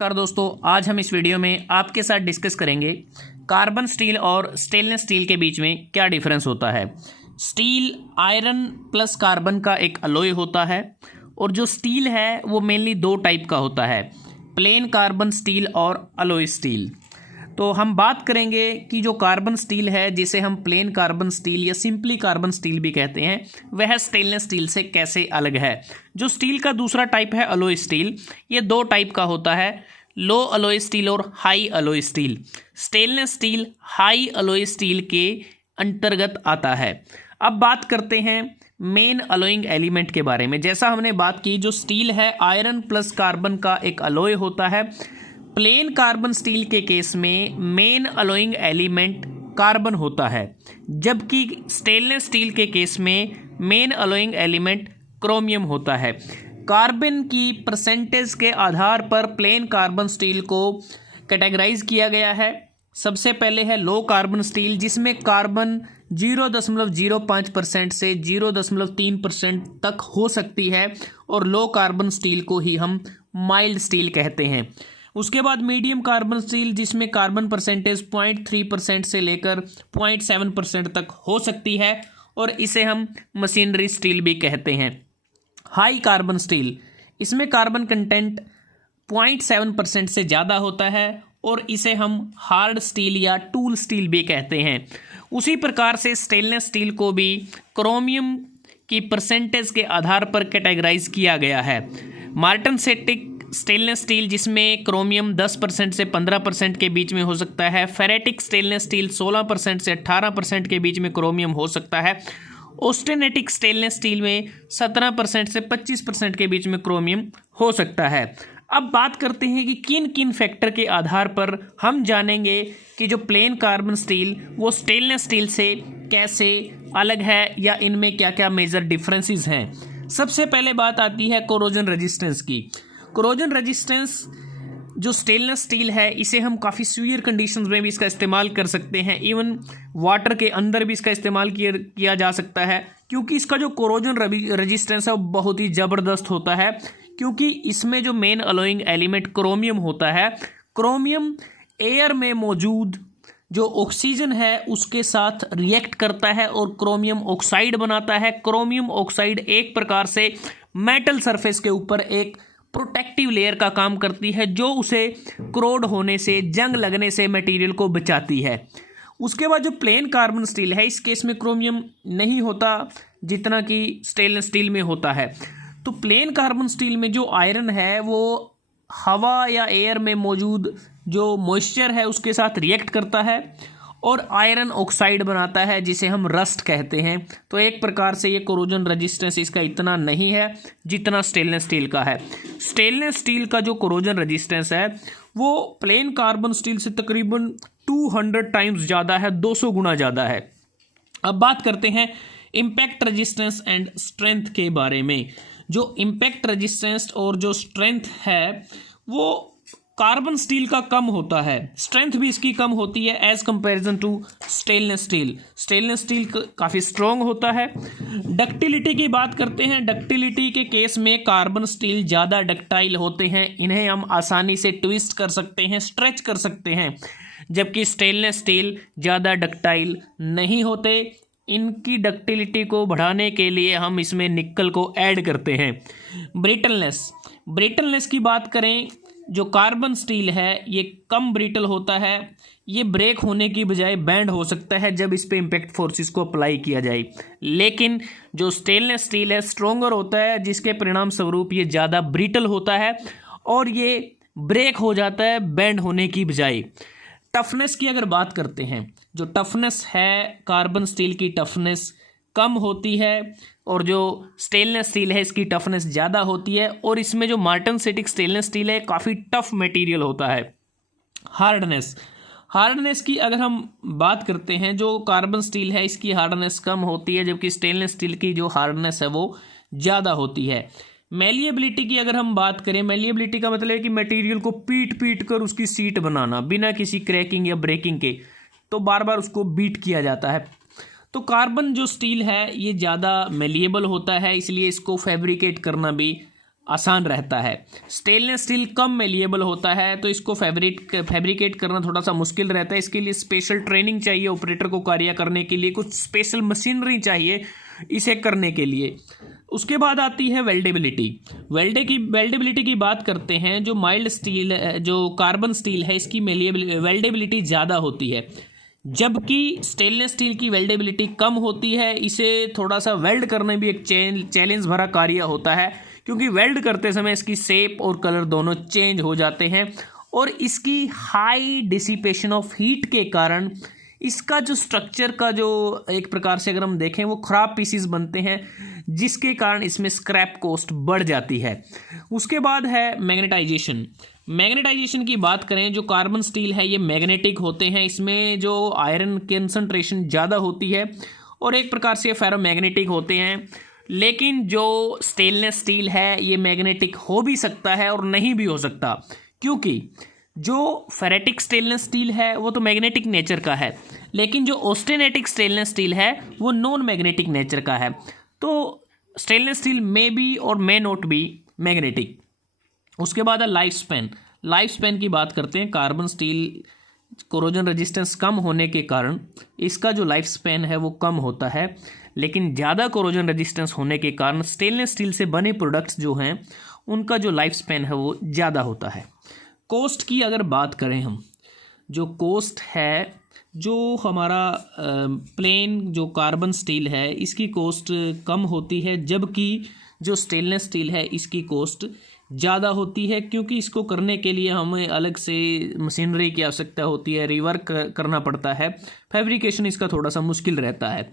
नमस्कार दोस्तों, आज हम इस वीडियो में आपके साथ डिस्कस करेंगे कार्बन स्टील और स्टेनलेस स्टील के बीच में क्या डिफरेंस होता है। स्टील आयरन प्लस कार्बन का एक अलॉय होता है और जो स्टील है वो मेनली दो टाइप का होता है, प्लेन कार्बन स्टील और अलॉय स्टील। तो हम बात करेंगे कि जो कार्बन स्टील है, जिसे हम प्लेन कार्बन स्टील या सिंपली कार्बन स्टील भी कहते हैं, वह स्टेनलेस स्टील से कैसे अलग है। जो स्टील का दूसरा टाइप है अलॉय स्टील, ये दो टाइप का होता है, लो अलॉय स्टील और high alloy steel. Stainless steel high alloy steel के अंतर्गत आता है। अब बात करते हैं मेन अलॉइंग एलिमेंट के बारे में। जैसा हमने बात की, जो स्टील है आयरन प्लस कार्बन का एक अलॉय होता है। प्लेन कार्बन स्टील के केस में मेन अलॉइंग एलिमेंट कार्बन होता है, जबकि स्टेनलेस स्टील के केस में मेन अलॉइंग एलिमेंट क्रोमियम होता है। कार्बन की परसेंटेज के आधार पर प्लेन कार्बन स्टील को कैटेगराइज किया गया है। सबसे पहले है लो कार्बन स्टील, जिसमें कार्बन 0.05% से 0.3% तक हो सकती है, और लो कार्बन स्टील को ही हम माइल्ड स्टील कहते हैं। उसके बाद मीडियम कार्बन स्टील, जिसमें कार्बन परसेंटेज 0.3% से लेकर 0.7% तक हो सकती है, और इसे हम मशीनरी स्टील भी कहते हैं। हाई कार्बन स्टील, इसमें कार्बन कंटेंट 0.7% से ज़्यादा होता है, और इसे हम हार्ड स्टील या टूल स्टील भी कहते हैं। उसी प्रकार से स्टेनलेस स्टील को भी क्रोमियम की परसेंटेज के आधार पर कैटेगराइज किया गया है। मार्टनसेटिक स्टेनलेस स्टील, जिसमें क्रोमियम 10% से 15% के बीच में हो सकता है। फेरेटिक स्टेनलेस स्टील 16% से 18% के बीच में क्रोमियम हो सकता है। ऑस्टेनेटिक स्टेनलेस स्टील में 17% से 25% के बीच में क्रोमियम हो सकता है। अब बात करते हैं कि किन किन फैक्टर के आधार पर हम जानेंगे कि जो प्लेन कार्बन स्टील वो स्टेनलेस स्टील से कैसे अलग है, या इनमें क्या क्या मेजर डिफरेंसेस हैं। सबसे पहले बात आती है कोरोजन रेजिस्टेंस की। कोरोजन रेजिस्टेंस जो स्टेनलेस स्टील है, इसे हम काफ़ी सीवियर कंडीशंस में भी इसका इस्तेमाल कर सकते हैं। इवन वाटर के अंदर भी इसका इस्तेमाल किया जा सकता है, क्योंकि इसका जो कोरोजन रेजिस्टेंस है वो बहुत ही ज़बरदस्त होता है। क्योंकि इसमें जो मेन अलॉइंग एलिमेंट क्रोमियम होता है, क्रोमियम एयर में मौजूद जो ऑक्सीजन है उसके साथ रिएक्ट करता है और क्रोमियम ऑक्साइड बनाता है। क्रोमियम ऑक्साइड एक प्रकार से मेटल सरफेस के ऊपर एक प्रोटेक्टिव लेयर का काम करती है, जो उसे क्रोड होने से, जंग लगने से मटेरियल को बचाती है। उसके बाद जो प्लेन कार्बन स्टील है, इस केस में क्रोमियम नहीं होता जितना कि स्टेनलेस स्टील में होता है। तो प्लेन कार्बन स्टील में जो आयरन है वो हवा या एयर में मौजूद जो मॉइस्चर है उसके साथ रिएक्ट करता है और आयरन ऑक्साइड बनाता है, जिसे हम रस्ट कहते हैं। तो एक प्रकार से ये कोरोजन रेजिस्टेंस इसका इतना नहीं है जितना स्टेनलेस स्टील का है। स्टेनलेस स्टील का जो कोरोजन रेजिस्टेंस है वो प्लेन कार्बन स्टील से तकरीबन 200 टाइम्स ज़्यादा है, 200 गुना ज़्यादा है। अब बात करते हैं इम्पैक्ट रेजिस्टेंस एंड स्ट्रेंथ के बारे में। जो इम्पैक्ट रेजिस्टेंस और जो स्ट्रेंथ है वो कार्बन स्टील का कम होता है, स्ट्रेंथ भी इसकी कम होती है as comparison to stainless steel. Stainless steel काफ़ी स्ट्रॉन्ग होता है। डक्टिलिटी की बात करते हैं। डक्टिलिटी के केस में कार्बन स्टील ज़्यादा डक्टाइल होते हैं, इन्हें हम आसानी से ट्विस्ट कर सकते हैं, स्ट्रेच कर सकते हैं, जबकि स्टेनलेस स्टील ज़्यादा डक्टाइल नहीं होते। इनकी डक्टिलिटी को बढ़ाने के लिए हम इसमें निकल को ऐड करते हैं। ब्रिटलनेस की बात करें, जो कार्बन स्टील है ये कम ब्रिटल होता है, ये ब्रेक होने की बजाय बैंड हो सकता है जब इस पे इम्पैक्ट फोर्सेस को अप्लाई किया जाए। लेकिन जो स्टेनलेस स्टील है स्ट्रोंगर होता है, जिसके परिणाम स्वरूप ये ज़्यादा ब्रिटल होता है और ये ब्रेक हो जाता है बैंड होने की बजाय। टफनेस की अगर बात करते हैं, जो टफनेस है कार्बन स्टील की टफनेस कम होती है, और जो स्टेनलेस स्टील है इसकी टफनेस ज़्यादा होती है, और इसमें जो मार्टनसेटिक स्टेनलेस स्टील है काफ़ी टफ मटेरियल होता है। हार्डनेस की अगर हम बात करते हैं, जो कार्बन स्टील है इसकी हार्डनेस कम होती है, जबकि स्टेनलेस स्टील की जो हार्डनेस है वो ज़्यादा होती है। मेलिएबिलिटी की अगर हम बात करें, मेलिएबिलिटी का मतलब है कि मटेरियल को पीट कर उसकी सीट बनाना बिना किसी क्रैकिंग या ब्रेकिंग के, तो बार बार उसको बीट किया जाता है। तो कार्बन जो स्टील है ये ज़्यादा मेलिएबल होता है, इसलिए इसको फैब्रिकेट करना भी आसान रहता है। स्टेनलेस स्टील कम मेलिएबल होता है, तो इसको फैब्रिकेट करना थोड़ा सा मुश्किल रहता है। इसके लिए स्पेशल ट्रेनिंग चाहिए, ऑपरेटर को कार्य करने के लिए कुछ स्पेशल मशीनरी चाहिए इसे करने के लिए। उसके बाद आती है वेल्डेबिलिटी। वेल्डेबिलिटी की बात करते हैं। जो माइल्ड स्टील, जो कार्बन स्टील है, इसकी वेल्डेबिलिटी ज़्यादा होती है, जबकि स्टेनलेस स्टील की वेल्डेबिलिटी कम होती है। इसे थोड़ा सा वेल्ड करने भी एक चैलेंज भरा कार्य होता है, क्योंकि वेल्ड करते समय इसकी शेप और कलर दोनों चेंज हो जाते हैं, और इसकी हाई डिसिपेशन ऑफ हीट के कारण इसका जो स्ट्रक्चर का जो एक प्रकार से अगर हम देखें वो ख़राब पीसीस बनते हैं, जिसके कारण इसमें स्क्रैप कॉस्ट बढ़ जाती है। उसके बाद है मैग्नेटाइजेशन की बात करें। जो कार्बन स्टील है ये मैग्नेटिक होते हैं, इसमें जो आयरन कंसंट्रेशन ज़्यादा होती है और एक प्रकार से फेरोमैग्नेटिक होते हैं। लेकिन जो स्टेनलेस स्टील है ये मैग्नेटिक हो भी सकता है और नहीं भी हो सकता, क्योंकि जो फेरेटिक स्टेनलेस स्टील है वो तो मैग्नेटिक नेचर का है, लेकिन जो ऑस्टेनेटिक स्टेनलेस स्टील है वो नॉन मैग्नेटिक नेचर का है। तो स्टेनलेस स्टील मे बी और मे नॉट बी मैग्नेटिक। उसके बाद है लाइफ स्पैन की बात करते हैं। कार्बन स्टील कोरोजन रेजिस्टेंस कम होने के कारण इसका जो लाइफ स्पैन है वो कम होता है, लेकिन ज़्यादा कोरोजन रेजिस्टेंस होने के कारण स्टेनलेस स्टील से बने प्रोडक्ट्स जो हैं उनका जो लाइफ स्पैन है वो ज़्यादा होता है। कॉस्ट की अगर बात करें हम, जो कॉस्ट है, जो हमारा प्लेन जो कार्बन स्टील है इसकी कॉस्ट कम होती है, जबकि जो स्टेनलेस स्टील है इसकी कॉस्ट ज़्यादा होती है, क्योंकि इसको करने के लिए हमें अलग से मशीनरी की आवश्यकता होती है, रिवर्क करना पड़ता है, फैब्रिकेशन इसका थोड़ा सा मुश्किल रहता है।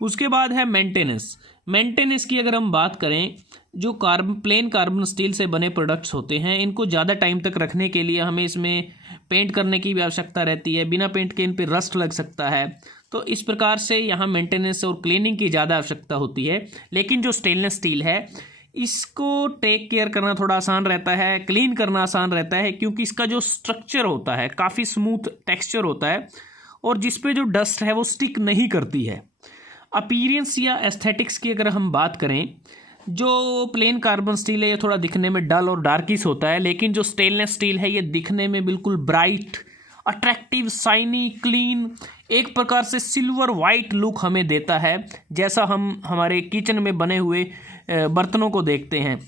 उसके बाद है मेंटेनेंस की अगर हम बात करें, जो प्लेन कार्बन स्टील से बने प्रोडक्ट्स होते हैं इनको ज़्यादा टाइम तक रखने के लिए हमें इसमें पेंट करने की भी आवश्यकता रहती है, बिना पेंट के इन पर रस्ट लग सकता है, तो इस प्रकार से यहाँ मेंटेनेंस और क्लीनिंग की ज़्यादा आवश्यकता होती है। लेकिन जो स्टेनलेस स्टील है इसको टेक केयर करना थोड़ा आसान रहता है, क्लीन करना आसान रहता है, क्योंकि इसका जो स्ट्रक्चर होता है काफ़ी स्मूथ टेक्सचर होता है और जिस पे जो डस्ट है वो स्टिक नहीं करती है। अपीयरेंस या एस्थेटिक्स की अगर हम बात करें, जो प्लेन कार्बन स्टील है ये थोड़ा दिखने में डल और डार्किश होता है, लेकिन जो स्टेनलेस स्टील है ये दिखने में बिल्कुल ब्राइट, अट्रैक्टिव, शाइनी, क्लीन, एक प्रकार से सिल्वर वाइट लुक हमें देता है, जैसा हम हमारे किचन में बने हुए बर्तनों को देखते हैं।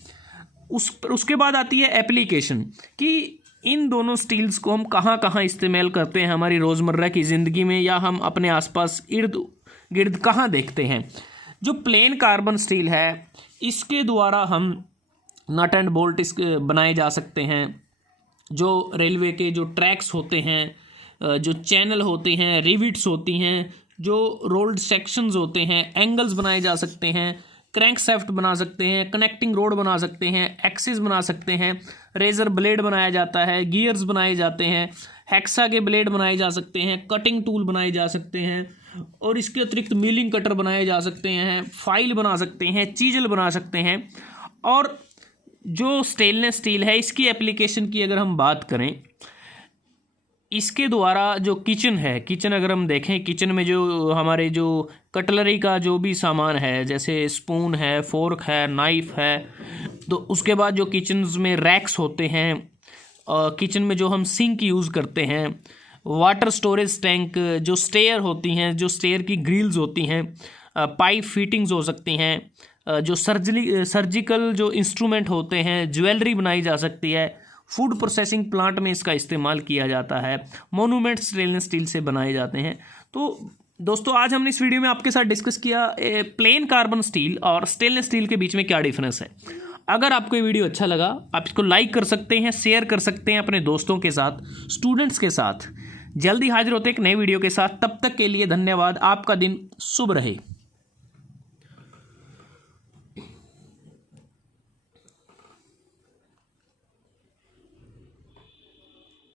उसके बाद आती है एप्लीकेशन कि इन दोनों स्टील्स को हम कहाँ कहाँ इस्तेमाल करते हैं हमारी रोज़मर्रा की ज़िंदगी में, या हम अपने आसपास इर्द गिर्द कहाँ देखते हैं। जो प्लेन कार्बन स्टील है इसके द्वारा हम नट एंड बोल्ट बनाए जा सकते हैं, जो रेलवे के जो ट्रैक्स होते हैं, जो चैनल होते हैं, रिविट्स होती हैं, जो रोल्ड सेक्शंस होते हैं, एंगल्स बनाए जा सकते हैं, क्रैंकशाफ्ट बना सकते हैं, कनेक्टिंग रोड बना सकते हैं, एक्सिस बना सकते हैं, रेजर ब्लेड बनाया जाता है, गियर्स बनाए जाते हैं, हेक्सा के ब्लेड बनाए जा सकते हैं, कटिंग टूल बनाए जा सकते हैं, और इसके अतिरिक्त मिलिंग कटर बनाए जा सकते हैं, फाइल बना सकते हैं, चीजल बना सकते हैं। और जो स्टेनलेस स्टील है इसकी एप्लीकेशन की अगर हम बात करें, इसके द्वारा जो किचन अगर हम देखें, किचन में जो हमारे जो कटलरी का जो भी सामान है, जैसे स्पून है, फोर्क है, नाइफ है, तो उसके बाद जो किचन्स में रैक्स होते हैं, किचन में जो हम सिंक यूज़ करते हैं, वाटर स्टोरेज टैंक, जो स्टेयर होती हैं, जो स्टेयर की ग्रिल्स होती हैं, पाइप फिटिंग्स हो सकती हैं, जो सर्जिकल जो इंस्ट्रूमेंट होते हैं, ज्वेलरी बनाई जा सकती है, फूड प्रोसेसिंग प्लांट में इसका इस्तेमाल किया जाता है, मोनूमेंट्स स्टेनलेस स्टील से बनाए जाते हैं। तो दोस्तों आज हमने इस वीडियो में आपके साथ डिस्कस किया प्लेन कार्बन स्टील और स्टेनलेस स्टील के बीच में क्या डिफरेंस है। अगर आपको ये वीडियो अच्छा लगा आप इसको लाइक कर सकते हैं, शेयर कर सकते हैं अपने दोस्तों के साथ, स्टूडेंट्स के साथ। जल्दी हाजिर होते हैं एक नए वीडियो के साथ, तब तक के लिए धन्यवाद। आपका दिन शुभ रहे।